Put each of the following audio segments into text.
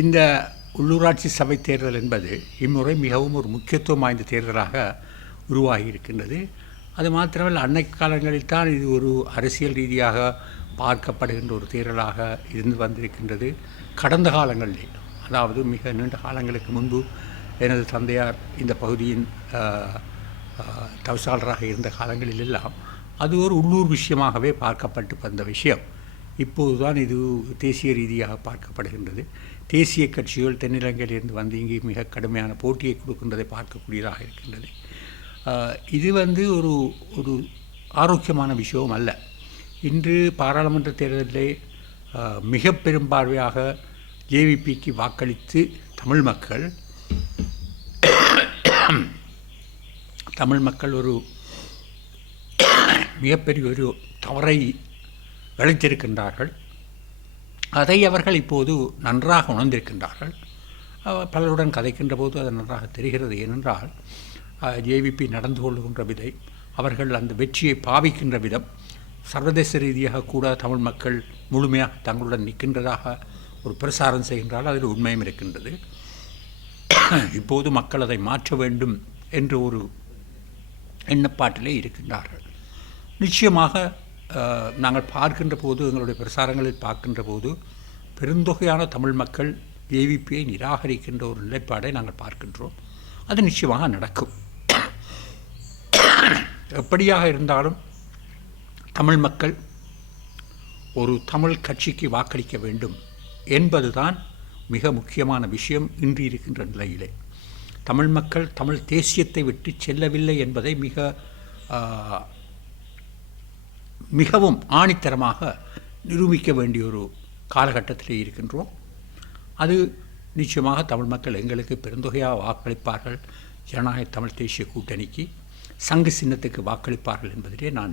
இந்த உள்ளூராட்சி சபை தேர்தல் என்பது இம்முறை மிகவும் ஒரு முக்கியத்துவம் வாய்ந்த தேர்தலாக உருவாகி இருக்கின்றது. அது மாத்திரமல்ல, அன்னை காலங்களில் தான் இது ஒரு அரசியல் ரீதியாக பார்க்கப்படுகின்ற ஒரு தேர்தலாக இருந்து வந்திருக்கின்றது. கடந்த காலங்களில், அதாவது மிக நீண்ட காலங்களுக்கு முன்பு எனது தந்தையார் இந்த பகுதியின் தவிசாளராக இருந்த காலங்களில் எல்லாம் அது ஒரு உள்ளூர் விஷயமாகவே பார்க்கப்பட்டு வந்த விஷயம். இப்போதுதான் இது தேசிய ரீதியாக பார்க்கப்படுகின்றது. தேசிய கட்சிகள் தென்னிலங்கையிலிருந்து வந்து இங்கே மிக கடுமையான போட்டியை கொடுக்கின்றதை பார்க்கக்கூடியதாக இருக்கின்றது. இது ஒரு ஒரு ஆரோக்கியமான விஷயம் அல்ல. இன்று பாராளுமன்ற தேர்தலிலே மிக பெரும்பான்மையாக ஜேவிபிக்கு வாக்களித்து தமிழ் மக்கள் ஒரு மிகப்பெரிய ஒரு தவறை இழைத்திருக்கின்றார்கள். அதை அவர்கள் இப்போது நன்றாக உணர்ந்திருக்கின்றார்கள். பலருடன் கதைக்கின்ற போது அது நன்றாக தெரிகிறது. ஏனென்றால் ஜேவிபி நடந்து கொள்கின்ற விதம், அவர்கள் அந்த வெற்றியை பாவிக்கின்ற விதம், சர்வதேச ரீதியாக கூட தமிழ் மக்கள் முழுமையாக தங்களுடன் நிற்கின்றதாக ஒரு பிரசாரம் செய்கின்றால் அதில் உண்மையும் இருக்கின்றது. இப்போது மக்கள் அதை மாற்ற வேண்டும் என்று ஒரு எண்ணப்பாட்டிலே இருக்கின்றார்கள். நிச்சயமாக நாங்கள் பார்க்கின்ற போது, எங்களுடைய பிரசாரங்களில் பார்க்கின்ற போது, பெருந்தொகையான தமிழ் மக்கள் ஜேவிபியை நிராகரிக்கின்ற ஒரு நிலைப்பாடை நாங்கள் பார்க்கின்றோம். அது நிச்சயமாக நடக்கும். எப்படியாக இருந்தாலும் தமிழ் மக்கள் ஒரு தமிழ் கட்சிக்கு வாக்களிக்க வேண்டும் என்பதுதான் மிக முக்கியமான விஷயம். இன்று இருக்கின்ற நிலையிலே தமிழ் மக்கள் தமிழ் தேசியத்தை விட்டு செல்லவில்லை என்பதை மிகவும் ஆணித்தரமாக நிரூபிக்க வேண்டிய ஒரு காலகட்டத்திலே இருக்கின்றோம். அது நிச்சயமாக தமிழ் மக்கள் எங்களுக்கு பெருந்தொகையாக வாக்களிப்பார்கள். ஜனநாயக தமிழ் தேசிய கூட்டணிக்கு சங்கு சின்னத்துக்கு வாக்களிப்பார்கள் என்பதிலே நான்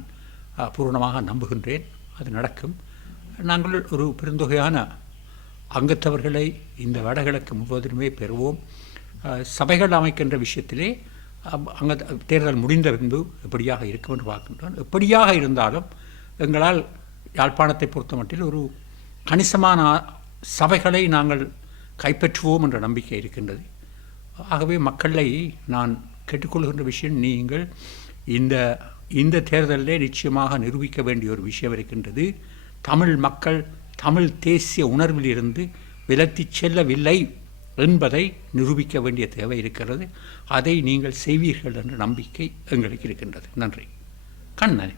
பூரணமாக நம்புகின்றேன். அது நடக்கும். நாங்கள் ஒரு பெருந்தொகையான அங்கத்தவர்களை இந்த வடகிழக்கு முழுவதிலுமே பெறுவோம். சபைகள் அமைக்கின்ற விஷயத்திலே அங்கே தேர்தல் முடிந்த பின்பு எப்படியாக இருக்கும் என்று பார்க்கின்றோம். எப்படியாக இருந்தாலும் எங்களால் யாழ்ப்பாணத்தை பொறுத்தமட்டில் ஒரு கணிசமான சபைகளை நாங்கள் கைப்பற்றுவோம் என்ற நம்பிக்கை இருக்கின்றது. ஆகவே மக்களை நான் கேட்டுக்கொள்கின்ற விஷயம், நீங்கள் இந்த தேர்தலிலே நிச்சயமாக நிரூபிக்க வேண்டிய ஒரு விஷயம் இருக்கின்றது. தமிழ் மக்கள் தமிழ் தேசிய உணர்வில் இருந்து விலத்திச் செல்லவில்லை என்பதை நிரூபிக்க வேண்டிய தேவை இருக்கிறது. அதை நீங்கள் செய்வீர்கள் என்ற நம்பிக்கை எங்களுக்கு இருக்கின்றது. நன்றி. கண்ணன்.